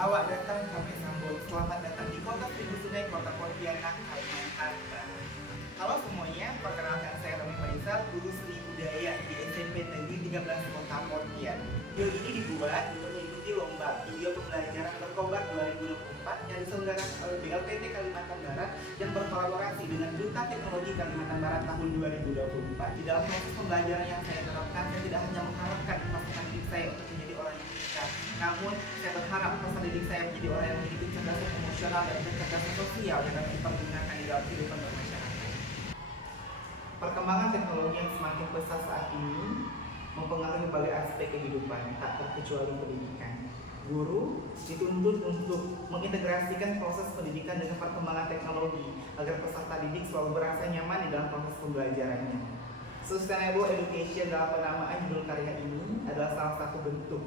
Awak datang kami sambut, selamat datang di kota Seribu Sungai, kota Pontianak, Kalimantan Barat. Halo semuanya, perkenalkan saya Romi Faisal, guru seni budaya di SMP Negeri 13 Kota Pontianak. Video ini dibuat untuk mengikuti lomba video pembelajaran berkobar 2024 yang diselenggarakan oleh BLPT Kalimantan Barat dan berkolaborasi dengan Duta Teknologi Kalimantan Barat tahun 2024. Di dalam proses pembelajaran yang saya terapkan, saya tidak hanya mengharapkan pasukan didik saya untuk menjadi orang yang pintar, namun saya berharap peserta didik saya menjadi orang yang memiliki kecerdasan emosional dan kecerdasan sosial yang dapat dipergunakan di dalam kehidupan bermasyarakat. Perkembangan teknologi yang semakin pesat saat ini mempengaruhi berbagai aspek kehidupan, tak terkecuali pendidikan. Guru dituntut untuk mengintegrasikan proses pendidikan dengan perkembangan teknologi agar peserta didik selalu merasa nyaman di dalam proses pembelajarannya. Sustainable Education dalam penamaan judul karya ini adalah salah satu bentuk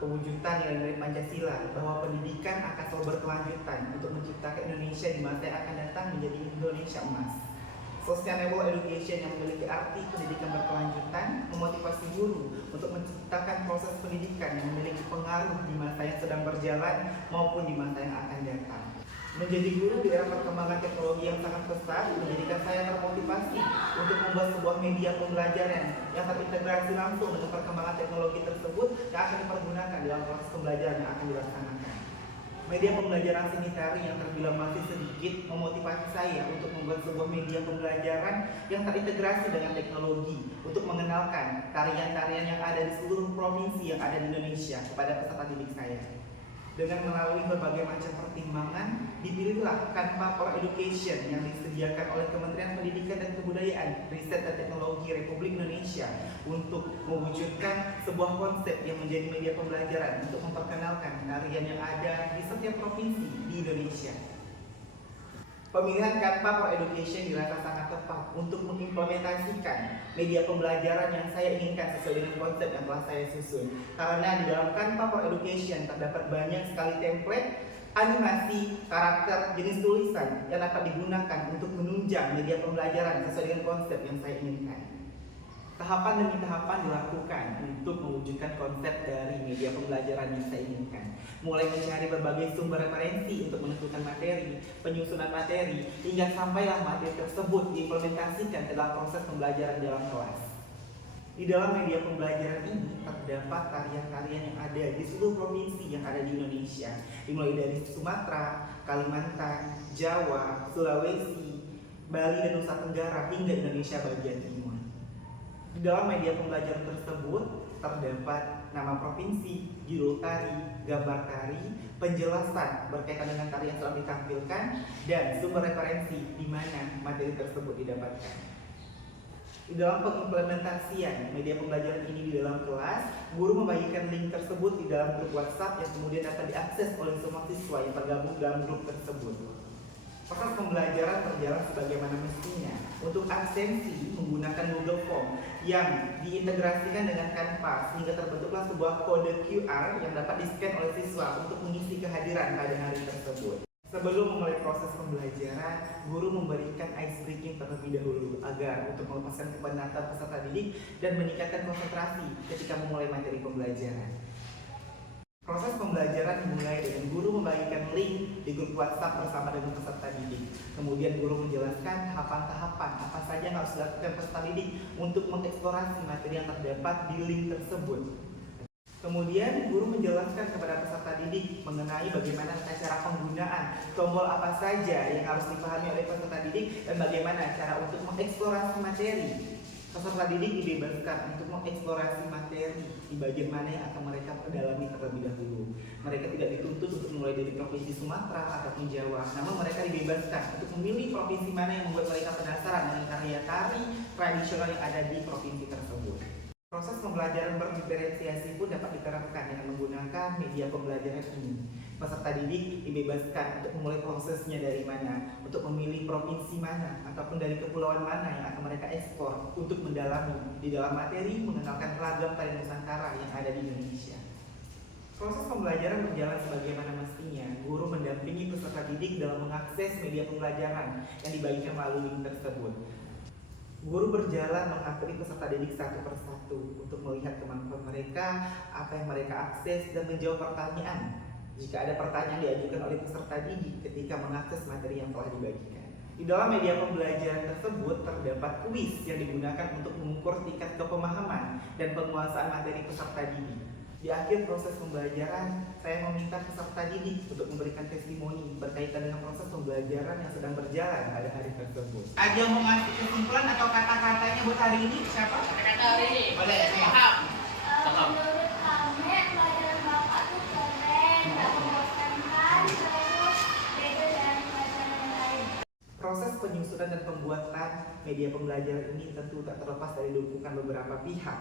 pewujudan nilai-nilai Pancasila bahwa pendidikan akan selalu berkelanjutan untuk menciptakan Indonesia di masa yang akan datang menjadi Indonesia emas. Sustainable Education yang memiliki arti pendidikan berkelanjutan memotivasi guru untuk menciptakan proses pendidikan yang memiliki pengaruh di masa yang sedang berjalan maupun di masa yang akan datang. Menjadi guru di era perkembangan teknologi yang sangat pesat menjadikan saya termotivasi untuk membuat sebuah media pembelajaran yang terintegrasi langsung dengan perkembangan teknologi tersebut yang akan dipergunakan dalam proses pembelajaran yang akan dilaksanakan. Media pembelajaran seni tari yang terbilang masih sedikit memotivasi saya untuk membuat sebuah media pembelajaran yang terintegrasi dengan teknologi untuk mengenalkan tarian-tarian yang ada di seluruh provinsi yang ada di Indonesia kepada peserta didik saya. Dengan melalui berbagai macam pertimbangan, dipilihlah Canva for Education yang disediakan oleh Kementerian Pendidikan dan Kebudayaan, Riset dan Teknologi Republik Indonesia untuk mewujudkan sebuah konsep yang menjadi media pembelajaran untuk memperkenalkan tarian yang ada di setiap provinsi di Indonesia. Pemilihan Canva for Education dirasa sangat tepat untuk mengimplementasikan media pembelajaran yang saya inginkan sesuai dengan konsep yang telah saya susun. Karena di dalam Canva for Education terdapat banyak sekali template, animasi, karakter, jenis tulisan yang dapat digunakan untuk menunjang media pembelajaran sesuai dengan konsep yang saya inginkan. Tahapan demi tahapan dilakukan untuk mewujudkan konsep dari media pembelajaran yang saya inginkan. Mulai mencari berbagai sumber referensi untuk menentukan materi, penyusunan materi, hingga sampailah materi tersebut diimplementasikan dalam proses pembelajaran dalam kelas. Di dalam media pembelajaran ini terdapat tarian-tarian yang ada di seluruh provinsi yang ada di Indonesia, dimulai dari Sumatera, Kalimantan, Jawa, Sulawesi, Bali, dan Nusa Tenggara hingga Indonesia bagian timur. Di dalam media pembelajaran tersebut terdapat nama provinsi, judul tari, gambar tari, penjelasan berkaitan dengan tari yang telah ditampilkan, dan sumber referensi di mana materi tersebut didapatkan. Di dalam pengimplementasian media pembelajaran ini di dalam kelas, guru membagikan link tersebut di dalam grup WhatsApp yang kemudian dapat diakses oleh semua siswa yang tergabung dalam grup tersebut. Proses pembelajaran berjalan sebagaimana mestinya. Untuk absensi menggunakan Google Form yang diintegrasikan dengan Canva sehingga terbentuklah sebuah kode QR yang dapat di-scan oleh siswa untuk mengisi kehadiran pada hari tersebut. Sebelum memulai proses pembelajaran, guru memberikan ice breaking terlebih dahulu agar untuk melepaskan kepenatan peserta didik dan meningkatkan konsentrasi ketika memulai materi pembelajaran. Proses pembelajaran dimulai dengan guru membagikan link di grup WhatsApp bersama dengan peserta didik. Kemudian guru menjelaskan tahapan-tahapan apa saja yang harus dilakukan peserta didik untuk mengeksplorasi materi yang terdapat di link tersebut. Kemudian guru menjelaskan kepada peserta didik mengenai bagaimana cara penggunaan tombol apa saja yang harus dipahami oleh peserta didik dan bagaimana cara untuk mengeksplorasi materi. Peserta didik dibebaskan untuk mengeksplorasi materi di bagian mana yang akan mereka perdalami terlebih dahulu. Mereka tidak dituntut untuk mulai dari provinsi Sumatera ataupun Jawa, namun mereka dibebaskan untuk memilih provinsi mana yang membuat mereka penasaran dengan karya tari tradisional yang ada di provinsi tersebut. Proses pembelajaran berdiferensiasi pun dapat diterapkan dengan menggunakan media pembelajaran ini. Peserta didik dibebaskan untuk memulai prosesnya dari mana, untuk memilih provinsi mana, ataupun dari kepulauan mana yang akan mereka ekspor untuk mendalami di dalam materi mengenalkan ragam tari Nusantara yang ada di Indonesia. Proses pembelajaran berjalan sebagaimana mestinya. Guru mendampingi peserta didik dalam mengakses media pembelajaran yang dibagikan melalui link tersebut. Guru berjalan menghampiri peserta didik satu persatu untuk melihat kemampuan mereka, apa yang mereka akses, dan menjawab pertanyaan jika ada pertanyaan diajukan oleh peserta didik ketika mengakses materi yang telah dibagikan. Di dalam media pembelajaran tersebut terdapat kuis yang digunakan untuk mengukur tingkat kepemahaman dan penguasaan materi peserta didik. Di akhir proses pembelajaran, saya meminta peserta didik untuk memberikan testimoni berkaitan dengan proses pembelajaran yang sedang berjalan pada hari tersebut. Ada yang mau ngasih kesimpulan atau kata-katanya buat hari ini? Siapa? Kata-kata hari ini. Boleh. Paham. Menurut kami pelajaran Bapak tuh keren, gak membosankan, terus beda dari pelajaran yang lain. Proses penyusunan dan pembuatan media pembelajaran ini tentu tak terlepas dari dukungan beberapa pihak,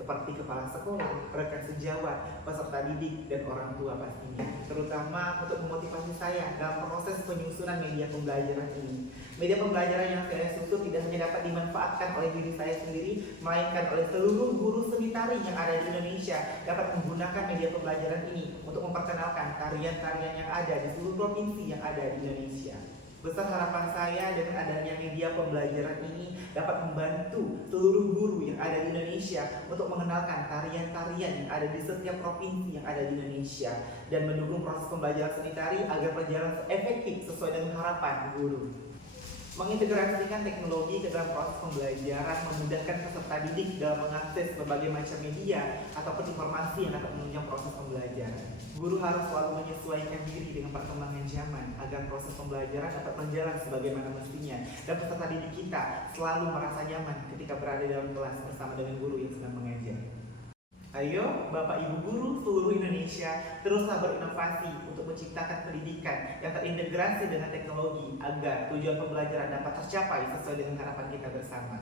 seperti kepala sekolah, rekan sejawat, peserta didik, dan orang tua pastinya. Terutama untuk memotivasi saya dalam proses penyusunan media pembelajaran ini. Media pembelajaran yang saya susun tidak hanya dapat dimanfaatkan oleh diri saya sendiri, melainkan oleh seluruh guru seni tari yang ada di Indonesia dapat menggunakan media pembelajaran ini untuk memperkenalkan tarian-tarian yang ada di seluruh provinsi yang ada di Indonesia. Besar harapan saya dengan adanya media pembelajaran ini dapat membantu seluruh guru yang ada di Indonesia untuk mengenalkan tarian-tarian yang ada di setiap provinsi yang ada di Indonesia dan mendukung proses pembelajaran seni tari agar berjalan efektif sesuai dengan harapan guru. Mengintegrasikan teknologi ke dalam proses pembelajaran memudahkan peserta didik dalam mengakses berbagai macam media ataupun informasi yang dapat menunjang proses pembelajaran. Guru harus selalu menyesuaikan diri dengan perkembangan zaman agar proses pembelajaran dapat berjalan sebagaimana mestinya dan peserta didik kita selalu merasa nyaman ketika berada dalam kelas bersama dengan guru yang sedang mengajar. Ayo, Bapak Ibu Guru seluruh Indonesia, teruslah berinovasi untuk menciptakan pendidikan yang terintegrasi dengan teknologi agar tujuan pembelajaran dapat tercapai sesuai dengan harapan kita bersama.